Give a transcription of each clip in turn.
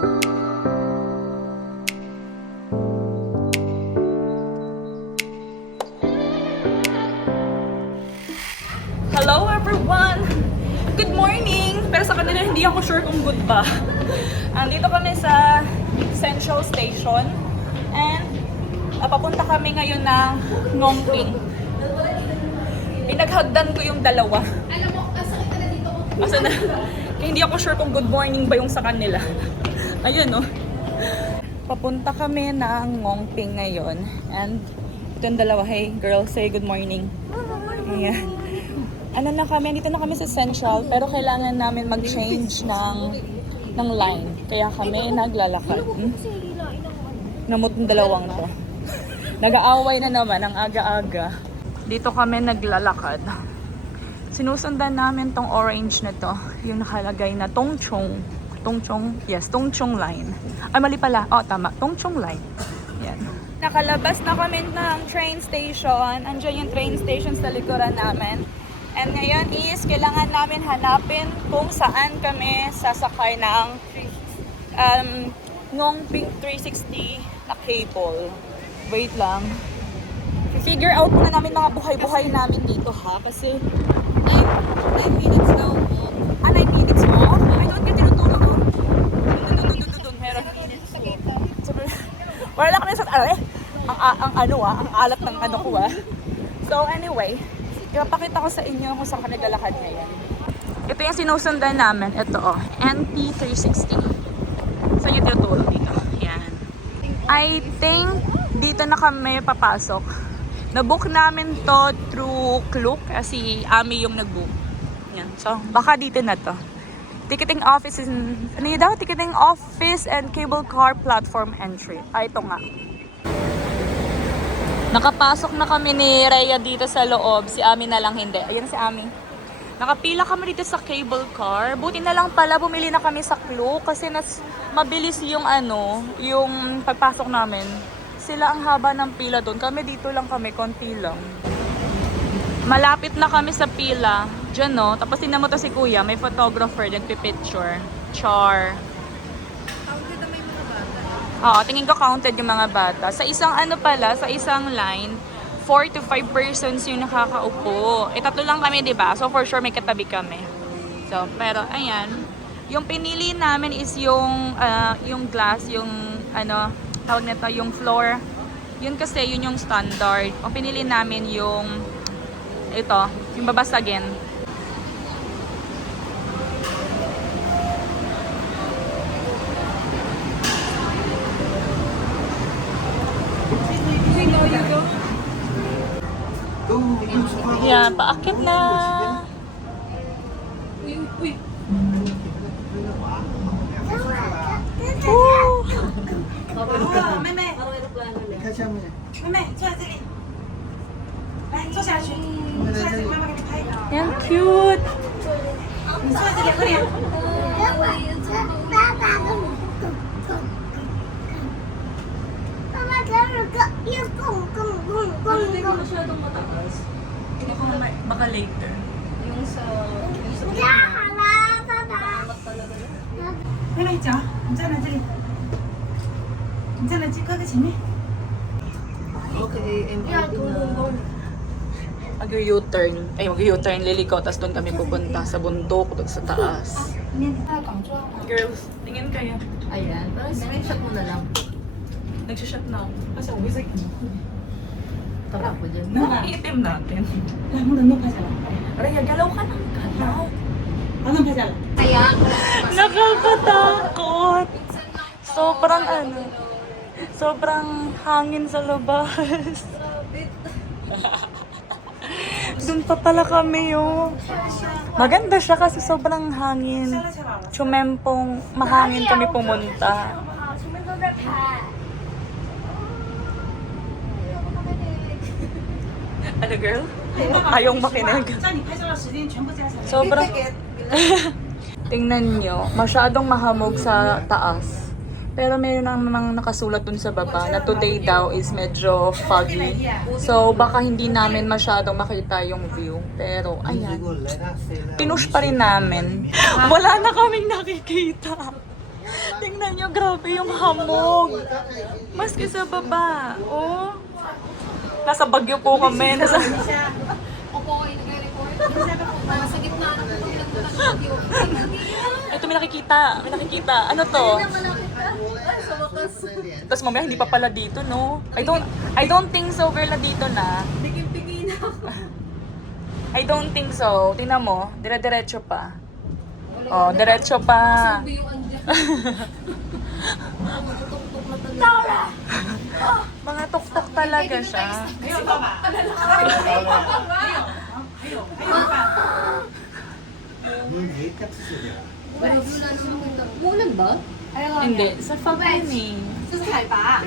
Hello everyone! Good morning! Pero sa kanila hindi ako sure kung good ba. Andito kami sa Central Station and papunta kami ngayon ng Ngongping. Pinaghagdan ko yung dalawa. Alam mo, sakit ka na dito. Asa na? Kaya hindi ako sure kung good morning ba yung sa kanila. Ayun oh. Papunta kami ng Ngongping ngayon and ito yung dalawa. Hey girl, say good morning. Ayan. Ano na kami, dito na kami sa Central pero kailangan namin mag-change ng line. Kaya kami naglalakad. Namot ng dalawang to. Nag-aaway na naman ang aga-aga. Dito kami naglalakad. Sinusundan namin tong orange na to. Yung nakalagay na Tongchong. Tongchong? Yes, Tongchong line. Ay, mali pala. Oh, tama. Tongchong line. Yan. Nakalabas na kami ng train station. Andiyan yung train station sa likuran namin. And ngayon is, kailangan namin hanapin kung saan kami sasakay ng Ngongping 360 na cable. Wait lang. Figure out muna namin mga buhay-buhay namin dito ha. Kasi 9 minutes daw walk. 9 minutes walk? I don't get tinutulog doon. Doon. Meron. Wala kami sa ang alat ng ano ko ah. So anyway, ipapakita ko sa inyo kung saan ka naglalakad ngayon. Ito yung sinusundan namin. Ito oh, NP360. Saan yung tinuturo dito? Yan. I think dito na kami papasok. Nabook namin to through Klook kasi Ami yung nagbook. Yan. So, baka dito na to. Ticketing office is, ano yun daw? Ticketing office and cable car platform entry. Ito nga. Nakapasok na kami ni Rhea dito sa loob. Si Ami na lang hindi. Ayun si Ami. Nakapila kami dito sa cable car. Buti na lang pala bumili na kami sa Klook kasi mabilis yung yung pagpasok namin. Sila ang haba ng pila doon. Kami dito lang kami, konti lang. Malapit na kami sa pila. Diyan no. Tapos tingnan mo to si Kuya, may photographer, nagpipicture. Char. Oo, tingin ko counted yung mga bata. Sa isang sa isang line, 4 to 5 persons yung nakakaupo. Tatlo lang kami, di ba? So for sure may katabi kami. So, pero ayan. Yung pinili namin is yung glass, yung tawag nito, yung floor. Yun kasi, yun yung standard. Ang pinili namin yung yung babasagin. Yan, paakit na. Uy. Meme. Yan, cute. Hindi ko masyadong mataas. Baka later. Yung sa... Mag-U-turn. Mag-U-turn, liliko. Tapos doon kami pupunta sa bundok, doon sa taas. Girls, tingin kayo. Ayan, parang screenshot mo na lang. Nagsishot na ako. Kasi wizard mo. Tara po dyan. Iitim natin. Rhea, galaw ka ng galaw. Kaya, Nakakatakot. Sobrang hangin sa labas. Doon pa pala kami oh. Maganda siya kasi sobrang hangin. Tsumempong mahangin kami pumunta. Ano girl? Ayaw makinig. Sobrang... Tingnan nyo, masyadong mahamog sa taas. Pero meron namang nakasulat dun sa baba na today daw is medyo foggy. So baka hindi namin masyadong makita yung view. Pero ayan, pinush pa rin namin. Wala na kaming nakikita. Tingnan nyo, grabe yung hamog. Maski sa baba. Oh. Nasa Bagyo po kami. Opo, kayo nagre-record. Sa gitna ng video. Ito may nakikita. May nakikita. Ano to? Sa wakas. Tapos mamaya hindi pa pala dito, no? I don't think so, girl, na dito na. Biging-bigin ako. I don't think so. Tingnan mo, dire-diretso pa. Oh, diretso pa. Sabi yung andyan. Mga tuktok talaga siya. Mulan ba? Hindi, sa Fabini. Sasakay pa.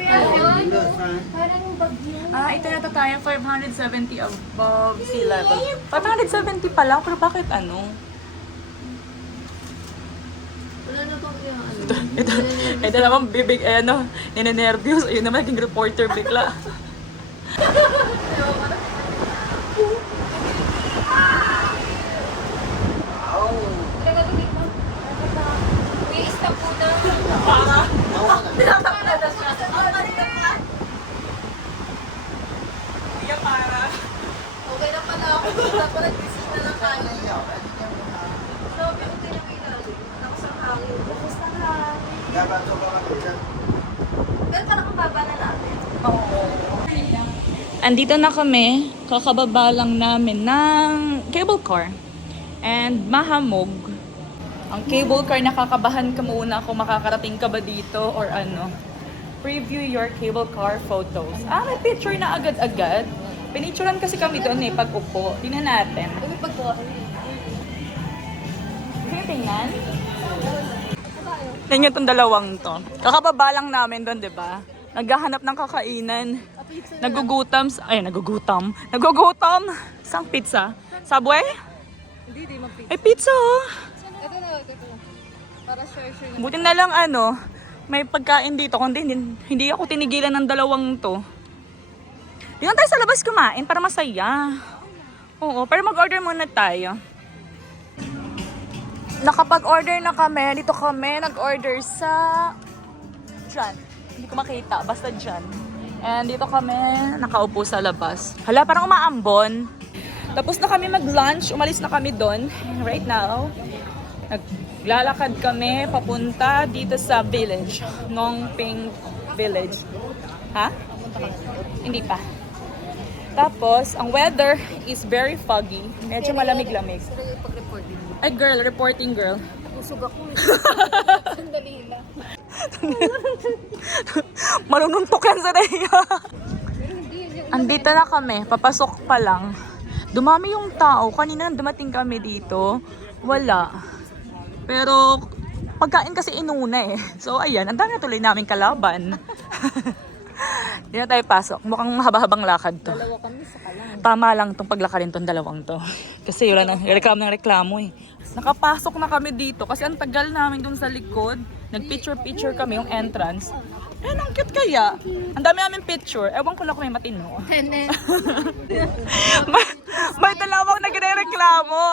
Parang bagyo. Ito yata tayo, 570 above sea level. 570 pa lang, pero bakit ano? Wala na pang yung ano. Ito naman bibig, ninenervyos. Ayun naman, naging reporter bigla. May stop po na. Iya, para. Okay na pala ako. Dapat nag-visit na lang tayo. Sabi ko tinamilalim. Ako sa hangin. Bukos na hangin. Pero parang kababa na natin. Andito na kami, kakababa lang namin ng cable car. And mahamog. Ang cable car, nakakabahan ka muna kung makakarating ka ba dito or ano. Preview your cable car photos. May picture na agad-agad. Pinicturean kasi kami doon pag upo. Tingnan natin. May pagkuha. Sige, tingnan. Tingnan itong dalawang to. Kakababa lang namin doon, di ba? Naghahanap ng kakainan. Nagugutom. Nagugutom. Isang pizza. Subway? Hindi, mag-pizza. Ay, pizza oh. Ito na. Para share-share na. Buti na lang may pagkain dito. Kundi hindi ako tinigilan ng dalawang to. Di lang tayo sa labas kumain para masaya. Oo, pero mag-order muna tayo. Nakapag-order na kami. Dito kami nag-order sa dyan. Hindi ko makita. Basta dyan. And dito kami nakaupo sa labas. Hala, parang umaambon. Tapos na kami mag-lunch. Umalis na kami doon. Right now, naglalakad kami papunta dito sa village. Ngongping Village. Ha? Hindi pa. Tapos, ang weather is very foggy. Medyo malamig-lamig. Sila yung pag-recording mo. Ay, girl, reporting girl. Usog ako eh. Sandali lang. Marununtok yan sa Rhea. Andito na kami, papasok pa lang. Dumami yung tao. Kanina dumating kami dito, wala. Pero pagkain kasi inuna eh. So ayan, ang dami na tuloy namin kalaban. Hindi na tayo pasok. Mukhang mahaba-habang lakad to. Dalawa kami sa kalang. Tama lang tong paglakarin tong dalawang to. Kasi wala na, reklamo eh. Nakapasok na kami dito kasi ang tagal namin dun sa likod. Nag-picture kami yung entrance. Ang cute kaya. Ang dami namin picture. Ewan ko lang kung may matino. may dalawang nagre-reklamo.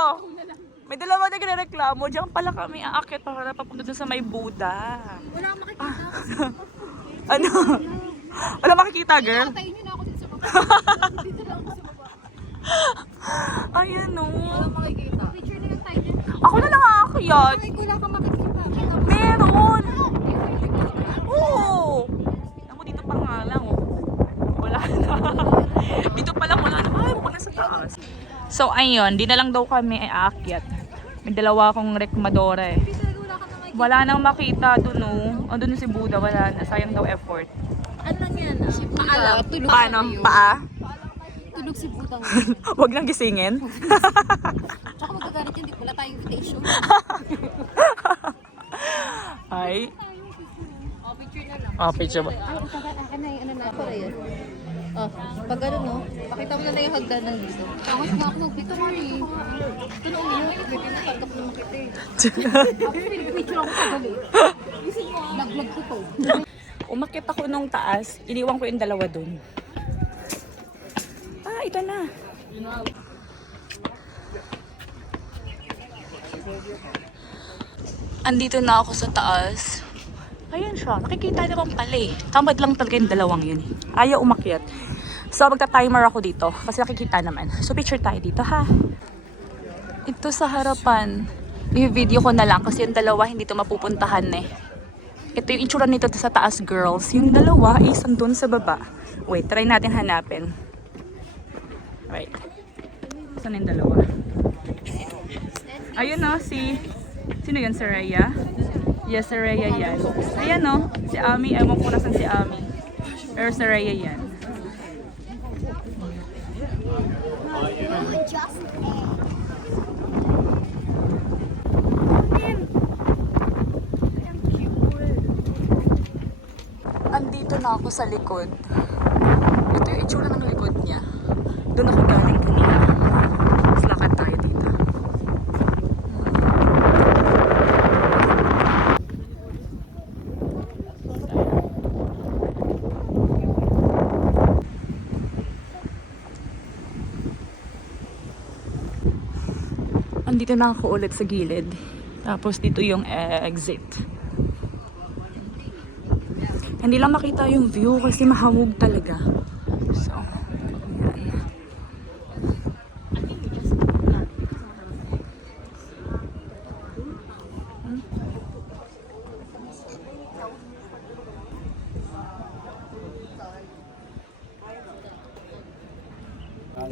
May dalawang nagre-reklamo. Diyan pala kami aakyat para papunta dun sa may Buddha. Wala akong makikita. Ano? Wala makikita, girl? Patayin niyo na ako dito sa baba. Dito lang ako sa baba. Ayan o. Wala akong makikita. Picture na yung tayo. Ako na lang aakyat. Ay, wala kang makikita. Meron! Oo! Ako dito pa nga lang, oh. Wala na. Dito pa lang wala na. Ay, wala sa taas. So, ayun. Di na lang daw kami aakyat. May dalawa akong rekmadora eh. Wala nang makita dun, oh. Andun si Buddha, wala na. Sayang daw effort. Ano lang yan? Paalam. Tulog Paano? si Paa? Tulog si Butang. Huwag lang gisingin. Tsaka magagalit yun. Wala tayong invitation. Ay. Oh, picture na lang. Oh, picture ba? Ay, akin na yung ano na. Para yan. Oh, pag ano no, pakita mo na lang yung hagdanan dito. Tapos nga ako magpito nga eh. Ito na umiyak. Pwede na tagkap naman kita eh. Ako pinipicture ako sa gali. Laglag ko to. Umakit ako nung taas. Iniwan ko yung dalawa dun. Ito na. Andito na ako sa taas. Ayan siya. Nakikita naman pala eh. Tamad lang talaga yung dalawang yun. Ayaw umakyat. So, magta-timer ako dito. Kasi nakikita naman. So, picture tayo dito ha. Ito sa harapan. I-video ko na lang kasi yung dalawa hindi to mapupuntahan eh. Ito yung itsura nito sa taas, girls. Yung dalawa is andun sa baba. Wait, try natin hanapin. Right. Saan yung dalawa? Ayun o, sino yun? Si Rhea? Yes, si Rhea yan. Ayan o, si Ami. Ewan ko nasan si Ami. Pero si Rhea yan. Andito na ako sa likod. Ito yung itsura ng likod niya. Doon ako galing kanina. Mas lakad tayo dito. Andito na ako ulit sa gilid. Tapos dito yung exit. Hindi lang makita yung view kasi mahamog talaga. So, yan.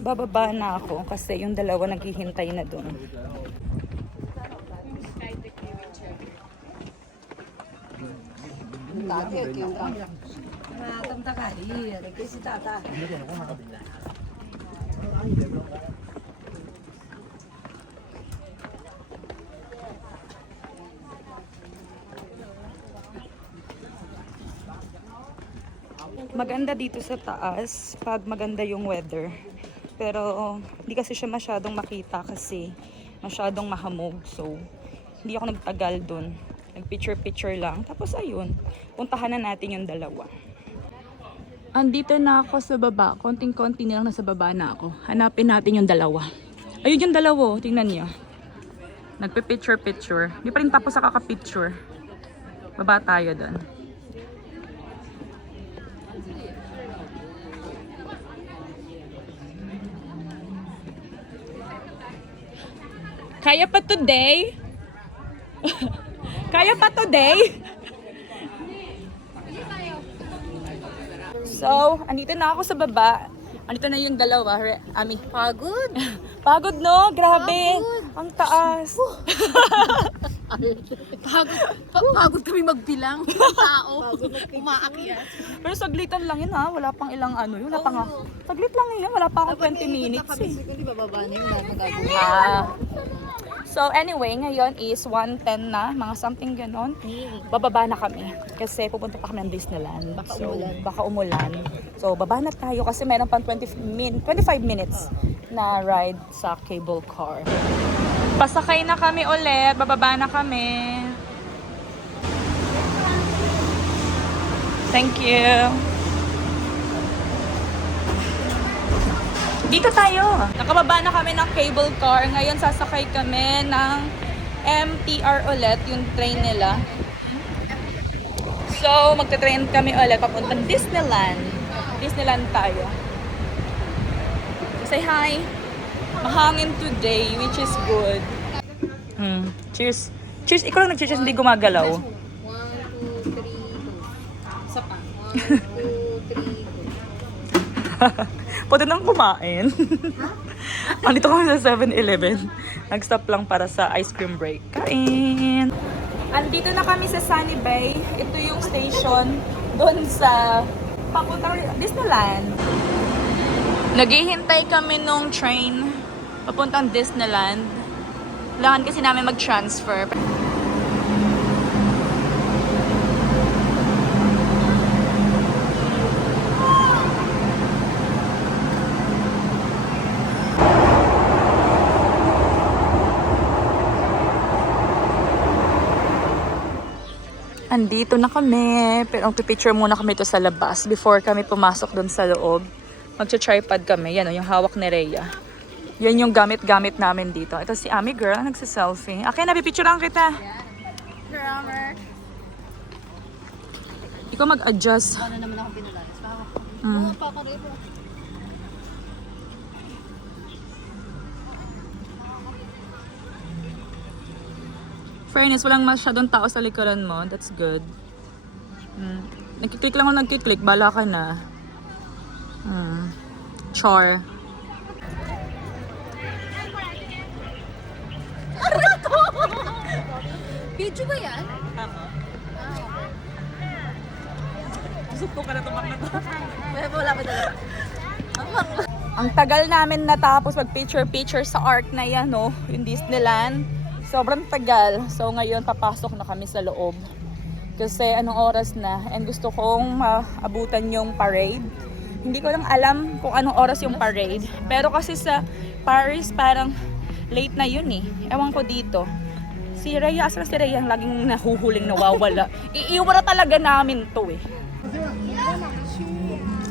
Bababa na ako kasi yung dalawa naghihintay na doon. Maganda dito sa taas pag maganda yung weather. Pero hindi kasi siya masyadong makita kasi masyadong mahamog. So, hindi ako nagtagal dun. Nag-picture-picture lang. Tapos ayun, puntahan na natin yung dalawa. Andito na ako sa baba. Konting-konti na lang nasa baba na ako. Hanapin natin yung dalawa. Ayun yung dalawa. Tingnan niyo. Nagpe-picture-picture. Hindi pa rin tapos sa kaka-picture. Baba tayo dun. Kaya pa today? Kaya pa today? So, andito na ako sa baba. Andito na yung dalawa. Ami. Pagod? Pagod no? Grabe. Ang taas. Pagod kami magbilang ng tao. Umaakyat. Pero saglitan lang yun ha. Wala pang ilang ano yun. Wala pa nga. Saglit lang yun. Wala pa akong 20 minutes eh. Hindi bababa na yung nagagawa. So anyway, ngayon is 1:10 na, mga something ganon. Bababa na kami kasi pupunta pa kami ng Disneyland. Baka umulan. So baba na tayo kasi meron pang 25 minutes na ride sa cable car. Pasakay na kami ulit, bababa na kami. Thank you. Dito tayo. Nakababa na kami ng cable car. Ngayon sasakay kami ng MTR ulit, yung train nila. So, magte-train kami ulit papuntang Disneyland. Disneyland tayo. Say hi. Mahangin today, which is good. Cheers. Cheers. Ikaw lang nag-cheers, hindi gumagalaw. 1, 2, 3, go. Isa pa. 1, 2, 3, go. Pwede nang kumain. Andito kami sa 7-Eleven. Nag-stop lang para sa ice cream break. Kain! Andito na kami sa Sunny Bay. Ito yung station doon sa papuntang Disneyland. Naghihintay kami nung train papuntang Disneyland. Kailangan kasi namin mag-transfer. Andito na kami, pero ang pipicture muna kami ito sa labas before kami pumasok doon sa loob. Magcha-tripod kami, yan o, yung hawak ni Rhea. Yan yung gamit-gamit namin dito. Ito si Ami girl, nagsiselfie. Okay, nabipicturean kita. Grammar. Ikaw mag-adjust. Ano naman ako pinulalas. Mm. Oo, papareho. Fairness, walang masyadong tao sa likuran mo. That's good. Nagkiklik lang ako nagkiklik. Bala ka na. Char. Video ba yan? Ako. Gusto ka na tumak na to. Wala ba dala? Ang tagal namin natapos mag-picture-picture sa arc na yan, no? Yung Disneyland. Sobrang tagal. So ngayon, papasok na kami sa loob. Kasi anong oras na. And gusto kong maabutan yung parade. Hindi ko lang alam kung anong oras yung parade. Pero kasi sa Paris, parang late na yun eh. Ewan ko dito. Si Rhea, asan si Rhea? Laging nahuhuling nawawala. Iiwan na talaga namin to eh.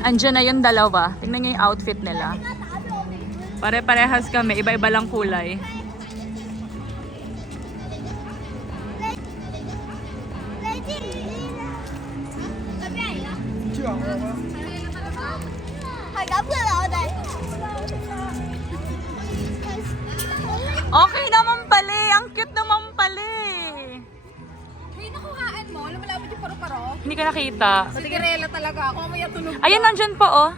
Andiyan na yung dalawa. Tingnan niyo yung outfit nila. Pare-parehas kami. Iba-iba lang kulay. Okay naman pala eh. Ang cute naman pala eh. May nakuhaan mo? Lumalapit yung paro-paro? Hindi ka nakita. Sigurela talaga ako. Mamaya tunog. Ayun, nandyan po oh.